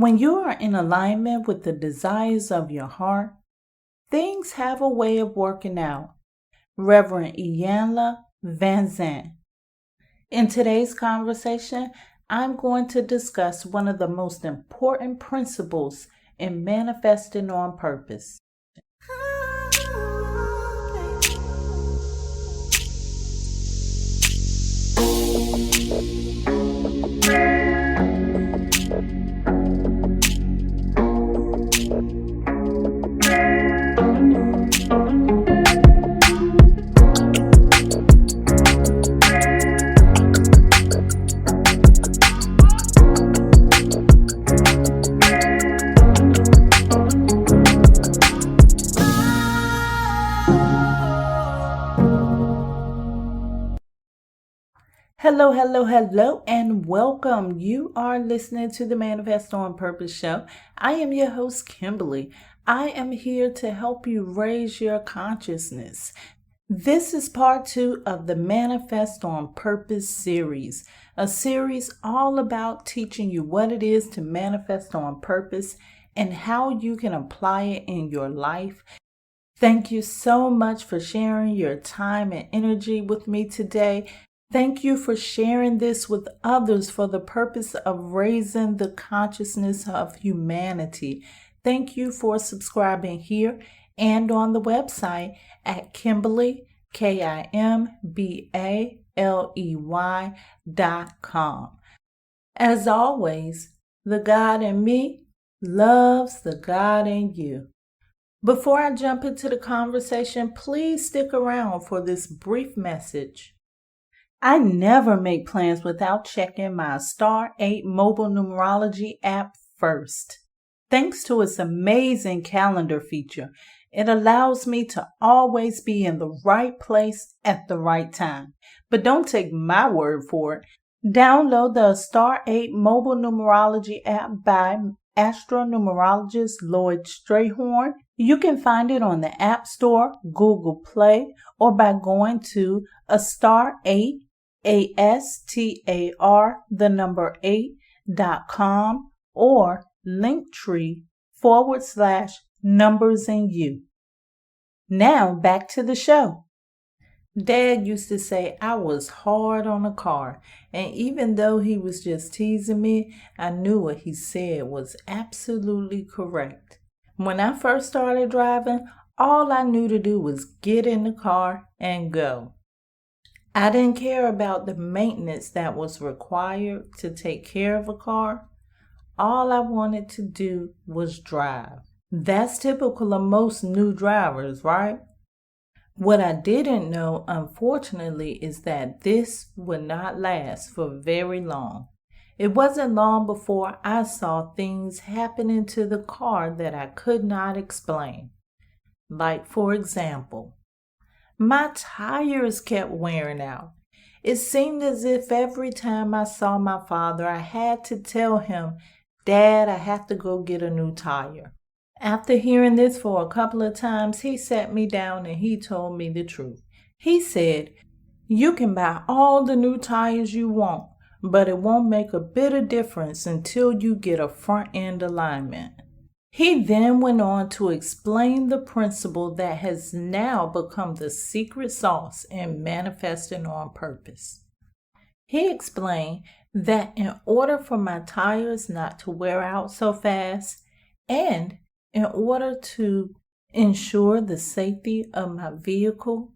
When you are in alignment with the desires of your heart, things have a way of working out. Reverend Iyanla Vanzant. In today's conversation, I'm going to discuss one of the most important principles in manifesting on purpose. Hello, and welcome. You are listening to the Manifest on Purpose show. I am your host, Kimbaley. I am here to help you raise your consciousness. This is part 2 of the Manifest on Purpose series, a series all about teaching you what it is to manifest on purpose and how you can apply it in your life. Thank you so much for sharing your time and energy with me today. Thank you for sharing this with others for the purpose of raising the consciousness of humanity. Thank you for subscribing here and on the website at Kimbaley, KIMBALEY.com. As always, the God in me loves the God in you. Before I jump into the conversation, please stick around for this brief message. I never make plans without checking my Star 8 mobile numerology app first. Thanks to its amazing calendar feature, it allows me to always be in the right place at the right time. But don't take my word for it. Download the Star 8 mobile numerology app by Astro-Numerologist LLoyd Strayhorn. You can find it on the App Store, Google Play, or by going to Astar8, ASTAR8.com or Linktree/NumbersInYou. Now back to the show. Dad used to say I was hard on a car, and even though he was just teasing me, I knew what he said was absolutely correct. When I first started driving, all I knew to do was get in the car and go. I didn't care about the maintenance that was required to take care of a car. All I wanted to do was drive. That's typical of most new drivers, right? What I didn't know, unfortunately, is that this would not last for very long. It wasn't long before I saw things happening to the car that I could not explain. Like, for example, my tires kept wearing out. It seemed as if every time I saw my father, I had to tell him, "Dad, I have to go get a new tire." After hearing this for a couple of times, he sat me down and he told me the truth. He said, "You can buy all the new tires you want, but it won't make a bit of difference until you get a front end alignment." He then went on to explain the principle that has now become the secret sauce in manifesting on purpose. He explained that in order for my tires not to wear out so fast, and in order to ensure the safety of my vehicle,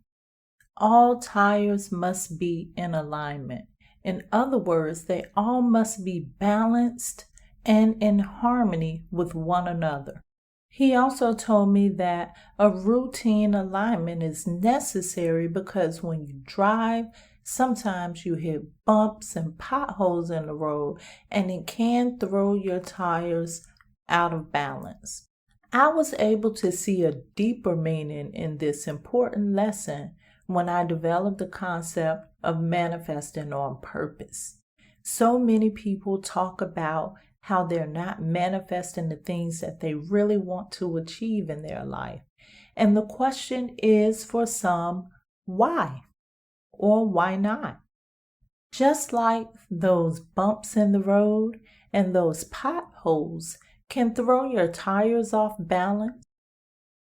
all tires must be in alignment. In other words, they all must be balanced and in harmony with one another. He also told me that a routine alignment is necessary because when you drive, sometimes you hit bumps and potholes in the road, and it can throw your tires out of balance. I was able to see a deeper meaning in this important lesson when I developed the concept of manifesting on purpose. So many people talk about how they're not manifesting the things that they really want to achieve in their life. And the question is for some, why? Or why not? Just like those bumps in the road and those potholes can throw your tires off balance.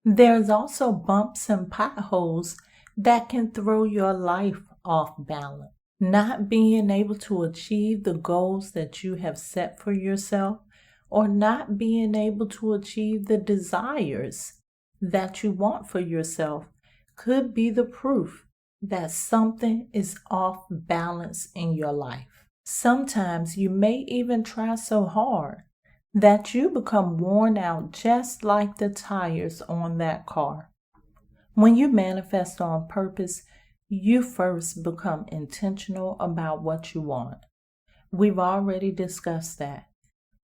There's also bumps and potholes that can throw your life off balance. Not being able to achieve the goals that you have set for yourself, or not being able to achieve the desires that you want for yourself could be the proof that something is off balance in your life. Sometimes you may even try so hard that you become worn out, just like the tires on that car. When you manifest on purpose, you first become intentional about what you want. We've already discussed that.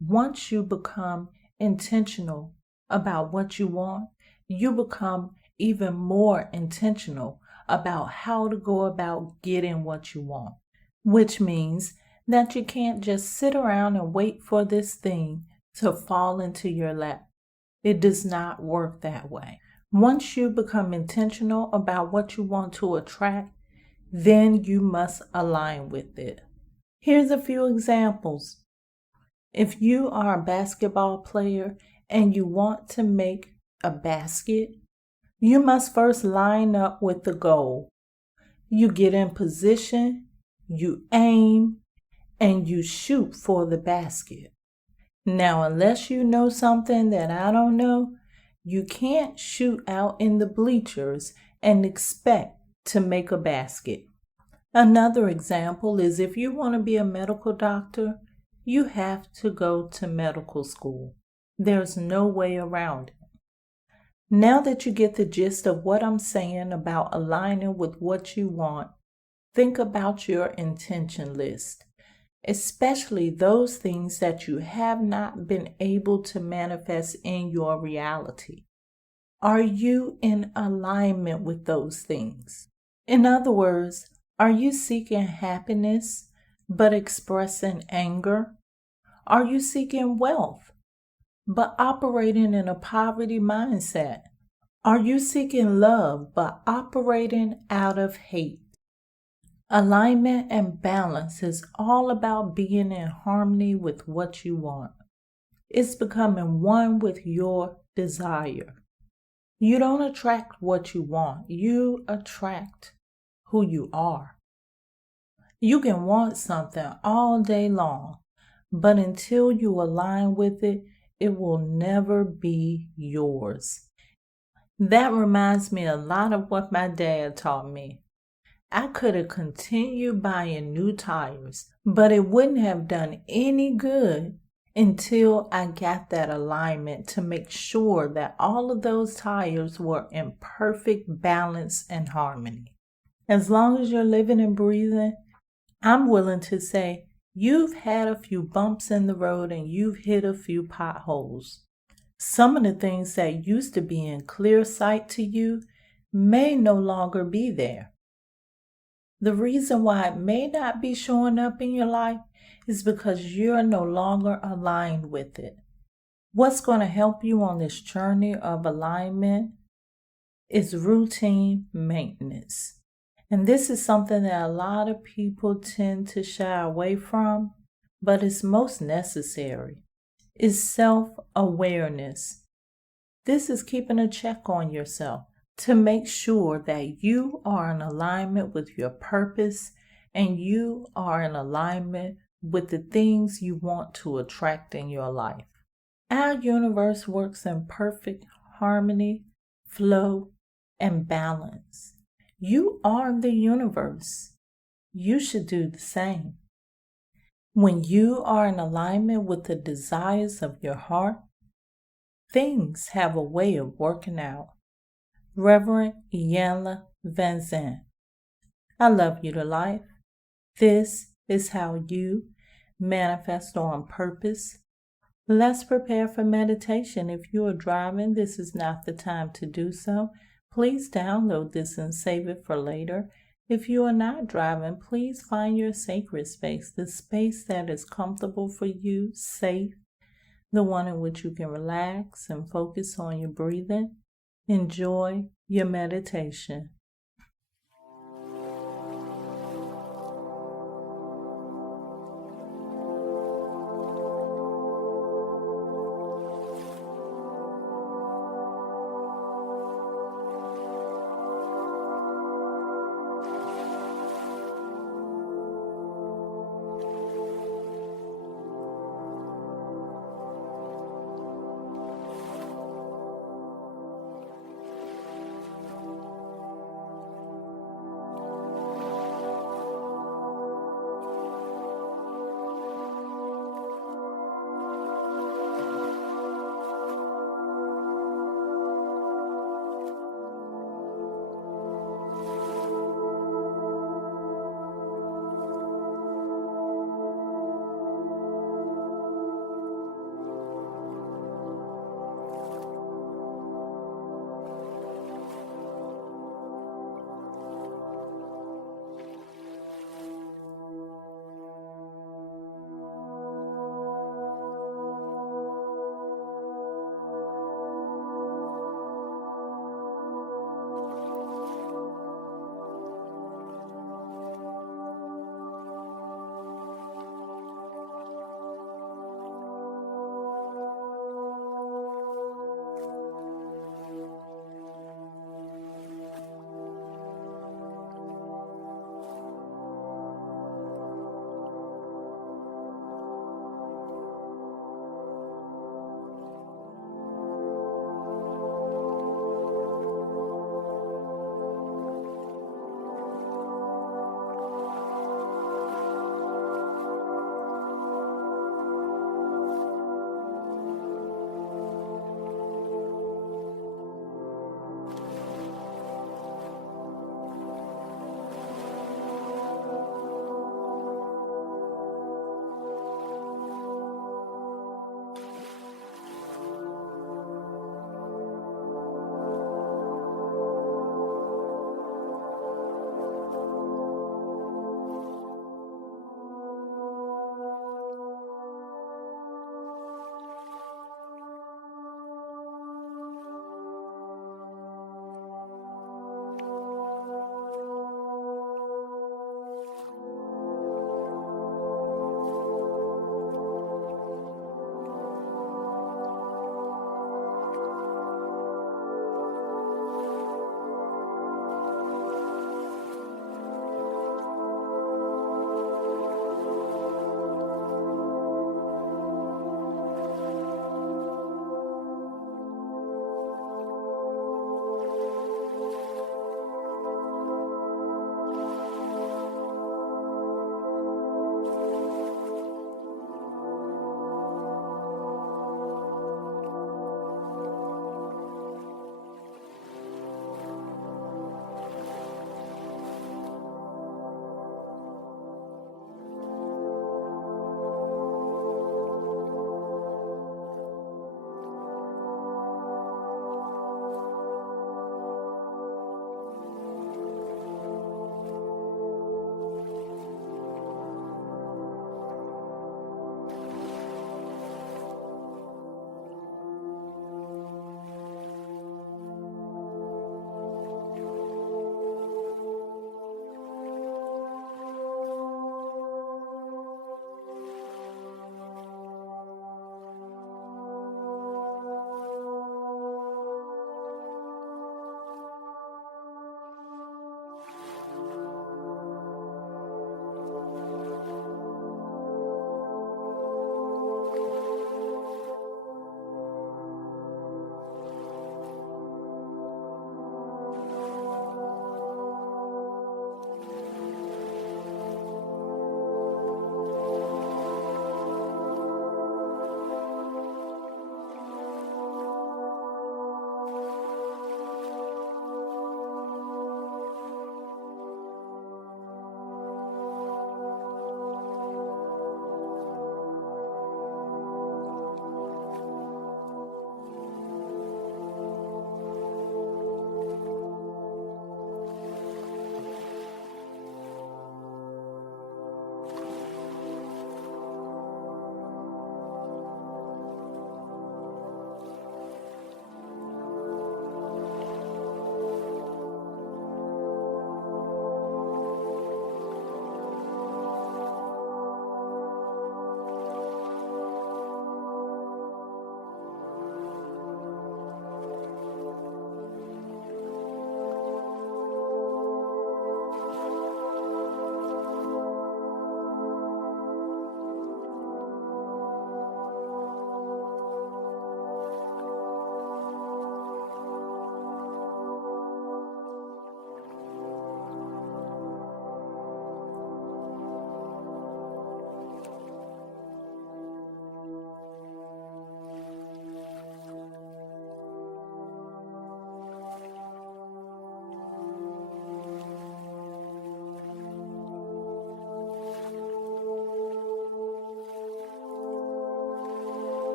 Once you become intentional about what you want, you become even more intentional about how to go about getting what you want, which means that you can't just sit around and wait for this thing to fall into your lap. It does not work that way. Once you become intentional about what you want to attract, then you must align with it. Here's a few examples. If you are a basketball player and you want to make a basket, you must first line up with the goal. You get in position, you aim, and you shoot for the basket. Now, unless you know something that I don't know, you can't shoot out in the bleachers and expect to make a basket. Another example is if you want to be a medical doctor, you have to go to medical school. There's no way around it. Now that you get the gist of what I'm saying about aligning with what you want, think about your intention list, especially those things that you have not been able to manifest in your reality. Are you in alignment with those things? In other words, are you seeking happiness but expressing anger? Are you seeking wealth but operating in a poverty mindset? Are you seeking love but operating out of hate? Alignment and balance is all about being in harmony with what you want. It's becoming one with your desire. You don't attract what you want. You attract who you are. You can want something all day long, but until you align with it, it will never be yours. That reminds me a lot of what my dad taught me. I could have continued buying new tires, but it wouldn't have done any good until I got that alignment to make sure that all of those tires were in perfect balance and harmony. As long as you're living and breathing, I'm willing to say you've had a few bumps in the road and you've hit a few potholes. Some of the things that used to be in clear sight to you may no longer be there. The reason why it may not be showing up in your life is because you're no longer aligned with it. What's going to help you on this journey of alignment is routine maintenance. And this is something that a lot of people tend to shy away from, but it's most necessary. It's self-awareness. This is keeping a check on yourself to make sure that you are in alignment with your purpose and you are in alignment with the things you want to attract in your life. Our universe works in perfect harmony, flow, and balance. You are the universe. You should do the same. When you are in alignment with the desires of your heart, things have a way of working out. Reverend Iyanla Vanzant. I love you to life. This is how you manifest on purpose. Let's prepare for meditation. If you are driving, this is not the time to do so. Please download this and save it for later. If you are not driving, please find your sacred space, the space that is comfortable for you, safe, the one in which you can relax and focus on your breathing. Enjoy your meditation.